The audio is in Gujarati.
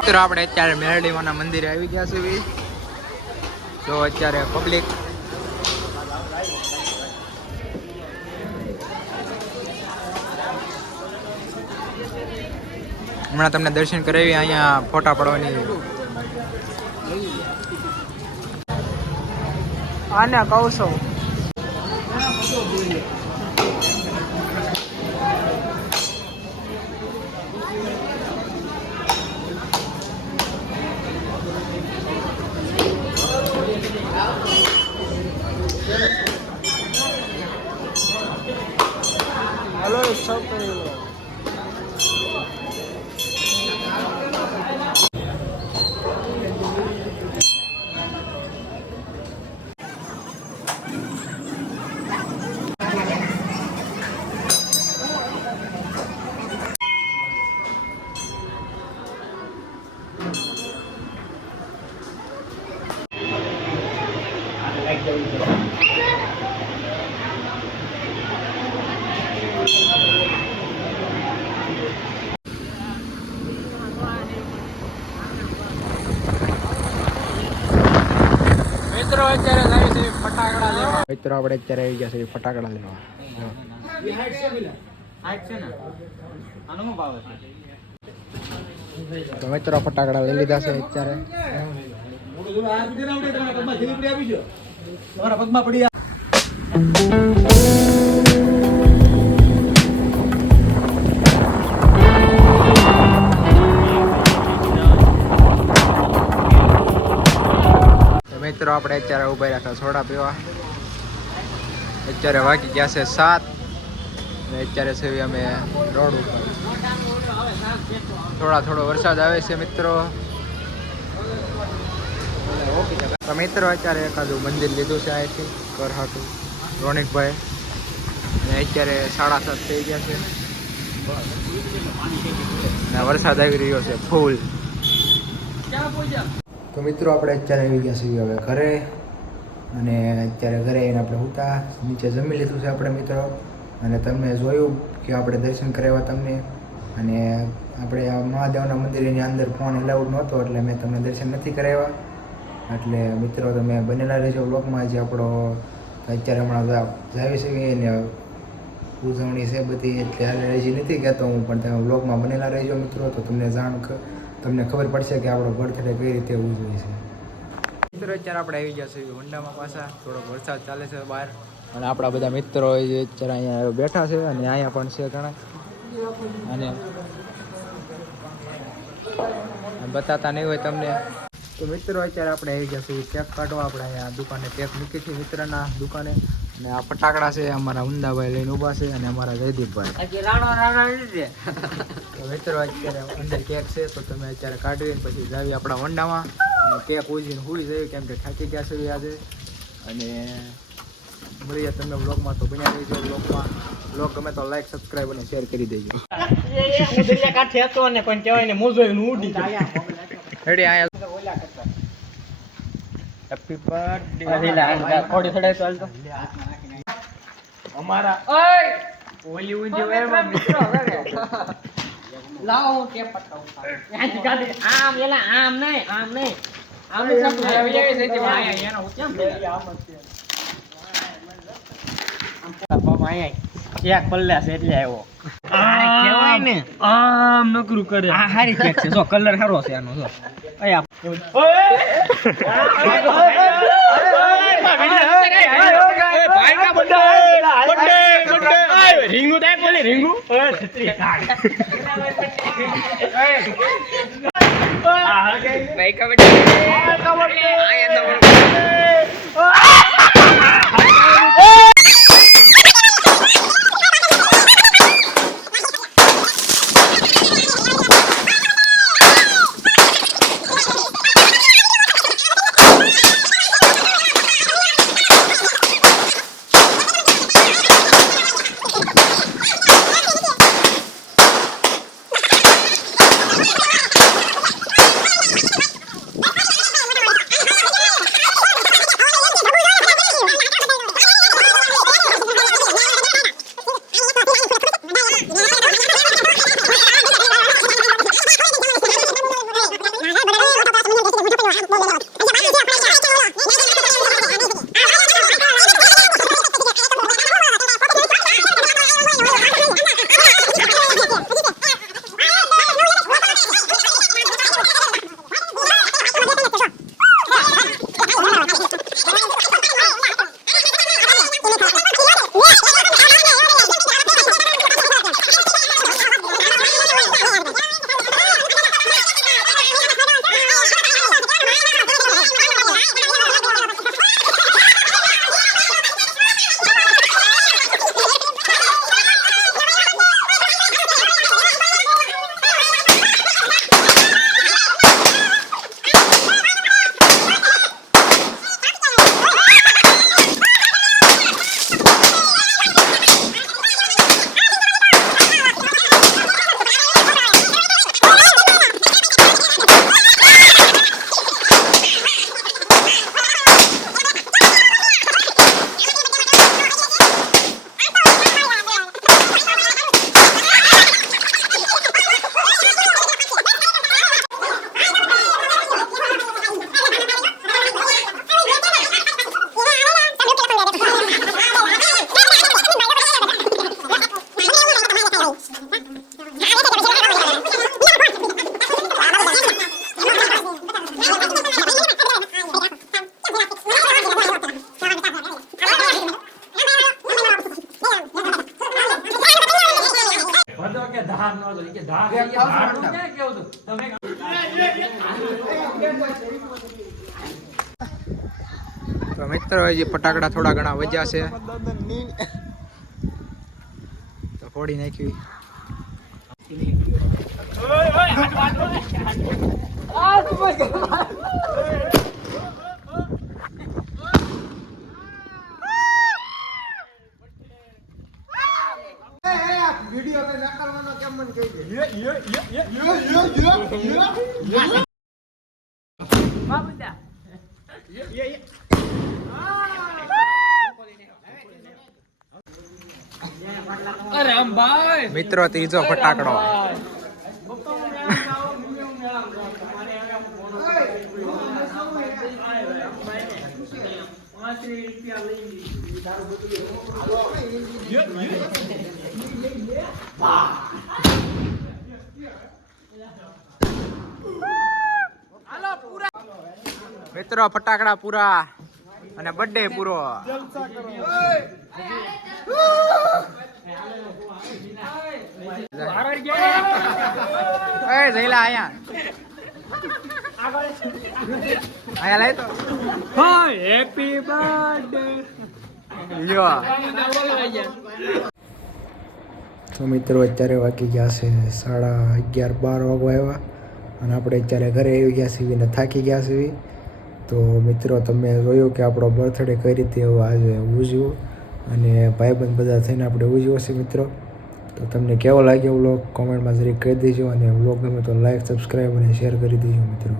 મિત્રો આપણે અત્યારે મેરડીમાના મંદિરે આવી ગયા છીએ. તો અત્યારે પબ્લિક હમણાં તમને દર્શન કરાવી. અહીંયા ફોટા પડવાની આને કહું છું. हेलो सब મિત્રો અત્યારે આવી છે ફટાકડા લેવા. મિત્રો આપણે અત્યારે આવી ગયા છે ફટાકડા લેવા. તો મિત્રો ફટાકડા લઈ લીધા છે અત્યારે. પગમાં પડી મિત્રો આપણે અત્યારે ઉભા રહ્યા સોડા પીવા. અત્યારે વાગી ગયા છે 7 ને અત્યારે છે અમે રોડ ઉપર. થોડો વરસાદ આવે છે મિત્રો. તો મિત્રો અત્યારે એકાદું મંદિર લીધું છે અહીંથી કરહાટું રોનિકભાઈ ને અત્યારે 7:30 થઈ ગયા છે ને વરસાદ આવી રહ્યો છે ફૂલ. તો મિત્રો આપણે અત્યારે આવી ગયા છીએ હવે ઘરે. અને અત્યારે ઘરે આવીને આપણે ઉતા નીચે જમી લીધું છે આપણે મિત્રો. અને તમને જોયું કે આપણે દર્શન કરાવ્યા તમને. અને આપણે આ મહાદેવના મંદિરની અંદર ફોન એલાઉડ નહોતો એટલે મેં તમને દર્શન નથી કરાવ્યા. એટલે મિત્રો તમે બનેલા રહેજો બ્લોગમાં. જે આપણો અત્યારે હમણાં જાવી છે ને ઉજવણી છે બધી એટલે હાલે હજી નથી કહેતો હું, પણ તમે બ્લોગમાં બનેલા રહેજો મિત્રો. તો તમને ખબર પડશે કે આપણો બર્થડે કઈ રીતે ઉજવે છે. મિત્રો અત્યારે આપણે આવી ગયા છીએ હોન્ડામાં પાછા. થોડોક વરસાદ ચાલે છે બહાર અને આપણા બધા મિત્રો અત્યારે અહીંયા બેઠા છે અને અહીંયા પણ છે ઘણા. અને બતાતા નહીં હોય તમને. તો મિત્રો અત્યારે આપણે આવી ગયા છીએ કેક કાઢવા. આપણે અહીંયા દુકાને કેક મૂકી છે મિત્રના દુકાને. અને આ ફટાકડા છે અમારા ઉંદાભાઈ લઈને ઊભા છે અને અમારા જયદીપભાઈ. તો મિત્રો અત્યારે અંદર કેક છે તો તમે અત્યારે કાઢીને પછી જાવી આપણા હોન્ડામાં અને કેક ઉજીને હુઈ જઈએ કેમ કે થાકી ગયા છે આજે. અને મળીએ તમે બ્લોગમાં. તો બન્યા રહીજો બ્લોગમાં. બ્લોગ ગમે તો લાઈક સબસ્ક્રાઈબ અને શેર કરી દેજો. રેડી આયા હેપી બર્થડે થોડી ચાલ તો અમારા ઓય ઓલી ઊંધી વેરમાં મિત્રો હવે લાવો કે પટાવ યાદ ગાડી આમ એલા આમ નહીં આમ સબ આવી જાય છે તે આયા એનો કેમ આમ છે આમ પાપા આયા એક પલ્લા છે એટલે આવ્યો. કહેવાય ને આમ નકરું કરે. આ હારી કેક છે જો કલર સારો છે આનો જો. આયા ભાઈ કા બર્થડે રીંગુ દે બોલી રીંગુ છત્રી કાઢ ભાઈ કા બર્થડે આયા તો તો મિત્રો હજી ફટાકડા થોડા ઘણા વધ્યા છે તો ફોડી નાખી. મિત્રો ત્રીજો ફટાકડો. મિત્રો ફટાકડા પૂરા અને બર્થડે પૂરો. જઈલા અહીંયા લાય તો હેપી બર્થડે. તો મિત્રો અત્યારે વાગી ગયા છે 11:30 વાગવા આવ્યા અને આપણે અત્યારે ઘરે આવી ગયા છીએ ને થાકી ગયા છીએ. તો મિત્રો તમે જોયું કે આપણો બર્થડે કઈ રીતે આજે ઉજવ્યો અને ભાઈબંધ બધા થઈને આપણે ઉજવ્યો છે મિત્રો. તો તમને કેવો લાગ્યો વ્લોગ કોમેન્ટમાં જરીક કહી દેજો અને વ્લોગ ગમે તો લાઈક સબસ્ક્રાઈબ અને શેર કરી દેજો મિત્રો.